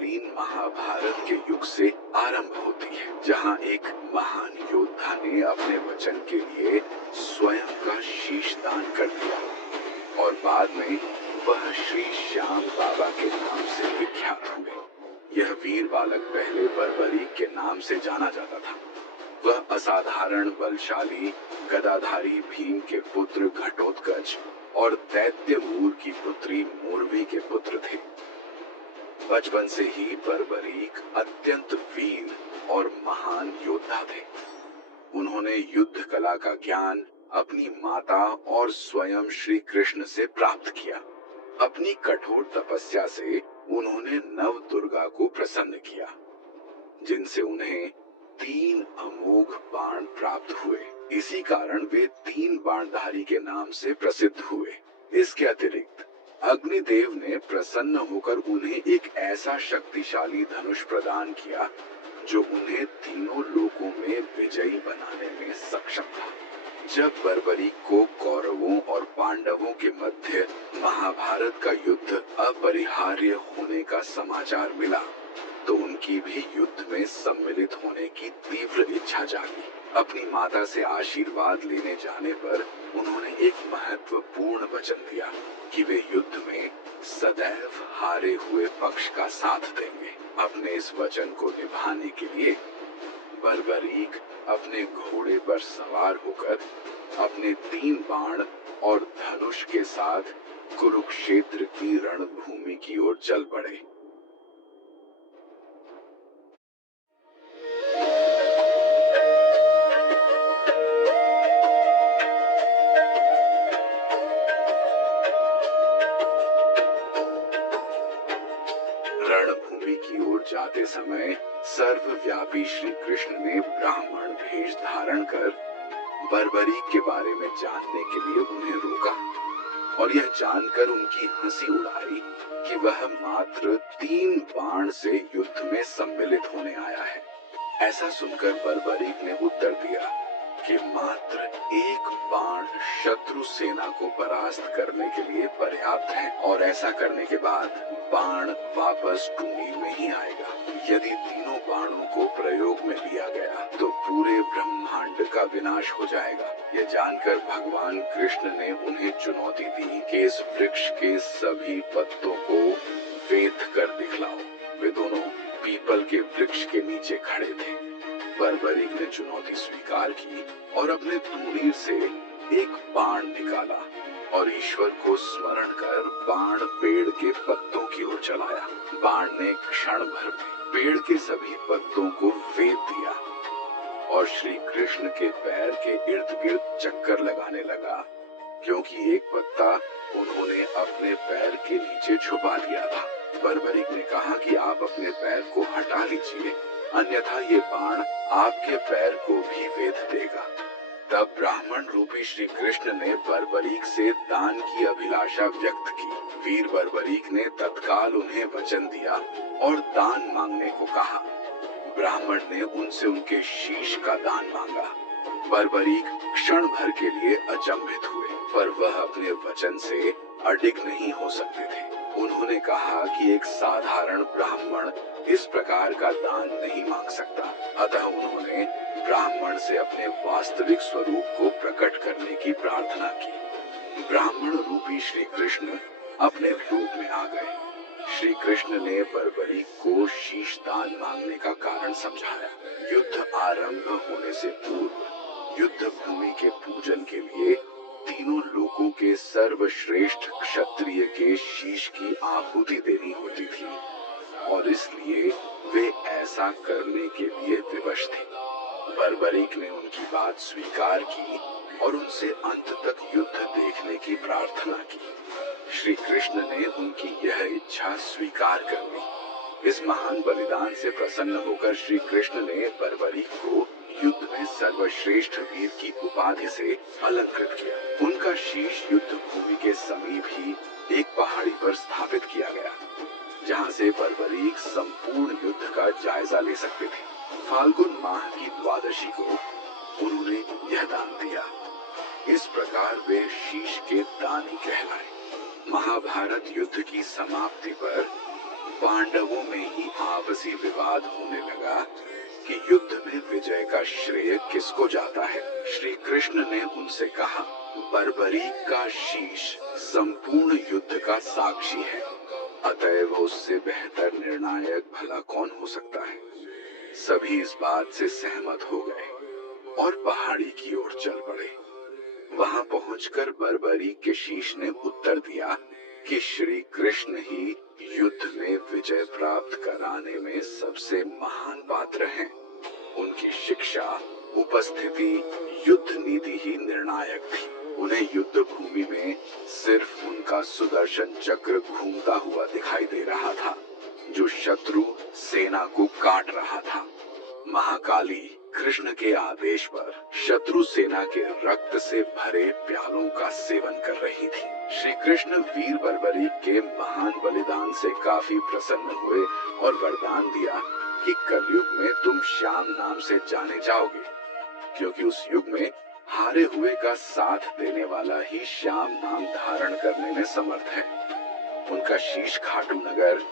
कालीन महाभारत के युग से आरंभ होती है, जहां एक महान योद्धा ने अपने वचन के लिए स्वयं का शीश दान कर दिया और बाद में वह श्री श्याम बाबा के नाम से विख्यात हुए। यह वीर बालक पहले बर्बरीक के नाम से जाना जाता था। वह असाधारण बलशाली गदाधारी भीम के पुत्र घटोत्कच और दैत्य मूर की पुत्री मोरवी के पुत्र थे। बचपन से ही बर्बरीक अत्यंत वीर और महान योद्धा थे। उन्होंने युद्ध कला का ज्ञान अपनी माता और स्वयं श्री कृष्ण से प्राप्त किया। अपनी कठोर तपस्या से उन्होंने नव दुर्गा को प्रसन्न किया, जिनसे उन्हें 3 अमोघ बाण प्राप्त हुए। इसी कारण वे 3 बाणधारी के नाम से प्रसिद्ध हुए। इसके अतिरिक्त अग्निदेव ने प्रसन्न होकर उन्हें एक ऐसा शक्तिशाली धनुष प्रदान किया जो उन्हें तीनों लोकों में विजयी बनाने में सक्षम था। जब बर्बरीक को कौरवों और पांडवों के मध्य महाभारत का युद्ध अपरिहार्य होने का समाचार मिला, तो उनकी भी युद्ध में सम्मिलित होने की तीव्र इच्छा जागी। अपनी माता से आशीर्वाद लेने जाने पर उन्होंने एक महत्वपूर्ण वचन दिया कि वे युद्ध में सदैव हारे हुए पक्ष का साथ देंगे। अपने इस वचन को निभाने के लिए बर्बरीक अपने घोड़े पर सवार होकर अपने 3 बाण और धनुष के साथ कुरुक्षेत्र की रणभूमि की ओर चल पड़े। रणभूमि की ओर जाते समय सर्वव्यापी श्री कृष्ण ने ब्राह्मण भेष धारण कर बर्बरीक के बारे में जानने के लिए उन्हें रोका और यह जानकर उनकी हंसी उड़ाई कि वह मात्र 3 बाण से युद्ध में सम्मिलित होने आया है। ऐसा सुनकर बर्बरीक ने उत्तर दिया कि मात्र 1 बाण शत्रु सेना को परास्त करने के लिए पर्याप्त है और ऐसा करने के बाद बाण वापस टूनी में ही आएगा। यदि तीनों बाणों को प्रयोग में लिया गया तो पूरे ब्रह्मांड का विनाश हो जाएगा। यह जानकर भगवान कृष्ण ने उन्हें चुनौती दी कि इस वृक्ष के सभी पत्तों को वेद कर दिखलाओ। वे दोनों पीपल के वृक्ष के नीचे खड़े थे। बर्बरीक ने चुनौती स्वीकार की और अपने तूणीर से एक बाण निकाला और ईश्वर को स्मरण कर बाण पेड़ के पत्तों की ओर चलाया। बाण ने क्षण भर में पेड़ के सभी पत्तों को वेद दिया और श्री कृष्ण के पैर के इर्द गिर्द चक्कर लगाने लगा, क्योंकि एक पत्ता उन्होंने अपने पैर के नीचे छुपा दिया था। बर्बरीक ने कहा कि आप अपने पैर को हटा लीजिए, अन्यथा ये बाण आपके पैर को भी वेध देगा। तब ब्राह्मण रूपी श्री कृष्ण ने बर्बरीक से दान की अभिलाषा व्यक्त की। वीर बर्बरीक ने तत्काल उन्हें वचन दिया और दान मांगने को कहा। ब्राह्मण ने उनसे उनके शीश का दान मांगा। बर्बरीक क्षण भर के लिए अचंभित हुए, पर वह अपने वचन से अडिग नहीं हो सकते थे। उन्होंने कहा कि एक साधारण ब्राह्मण इस प्रकार का दान नहीं मांग सकता। अतः उन्होंने ब्राह्मण से अपने वास्तविक स्वरूप को प्रकट करने की प्रार्थना की। ब्राह्मण रूपी श्री कृष्ण अपने रूप में आ गए। श्री कृष्ण ने बर्बरीक को शीश दान मांगने का कारण समझाया। युद्ध आरंभ होने से पूर्व युद्ध भूमि के पूजन के लिए तीनों लोकों के सर्वश्रेष्ठ क्षत्रिय के शीश की आहुति देनी होती थी और इसलिए वे ऐसा करने के लिए विवश थे। बर्बरीक ने उनकी बात स्वीकार की और उनसे अंत तक युद्ध देखने की प्रार्थना की। श्री कृष्ण ने उनकी यह इच्छा स्वीकार कर ली। इस महान बलिदान से प्रसन्न होकर श्री कृष्ण ने बर्बरीक को युद्ध में सर्वश्रेष्ठ वीर की उपाधि से अलंकृत किया। उनका शीश युद्ध भूमि के समीप ही एक पहाड़ी पर स्थापित किया गया, जहां से बर्बरीक संपूर्ण युद्ध का जायजा ले सकते थे। फाल्गुन माह की द्वादशी को उन्होंने यह दान दिया। इस प्रकार वे शीश के दानी कहलाए। महाभारत युद्ध की समाप्ति पर पांडवों में ही आपसी विवाद होने लगा कि युद्ध में विजय का श्रेय किसको जाता है। श्री कृष्ण ने उनसे कहा, बर्बरीक का शीश संपूर्ण युद्ध का साक्षी है, अतएव उससे बेहतर निर्णायक भला कौन हो सकता है। सभी इस बात से सहमत हो गए और पहाड़ी की ओर चल पड़े। वहां पहुंचकर बर्बरीक के शीश ने उत्तर दिया कि श्री कृष्ण ही युद्ध में विजय प्राप्त कराने में सबसे महान पात्र हैं। उनकी शिक्षा, उपस्थिति, युद्ध नीति ही निर्णायक थी। उन्हें युद्ध भूमि में सिर्फ उनका सुदर्शन चक्र घूमता हुआ दिखाई दे रहा था, जो शत्रु सेना को काट रहा था। महाकाली कृष्ण के आदेश पर शत्रु सेना के रक्त से भरे प्यालों का सेवन कर रही थी। श्री कृष्ण वीर बर्बरीक के महान बलिदान से काफी प्रसन्न हुए और वरदान दिया कि कलयुग में तुम श्याम नाम से जाने जाओगे, क्योंकि उस युग में हारे हुए का साथ देने वाला ही श्याम नाम धारण करने में समर्थ है। उनका शीश खाटू नगर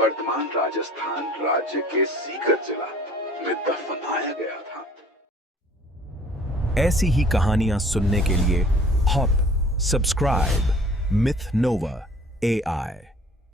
वर्तमान राजस्थान राज्य के सीकर जिला में दफनाया गया था। ऐसी ही कहानियां सुनने के लिए हॉप सब्सक्राइब मिथ नोवा AI।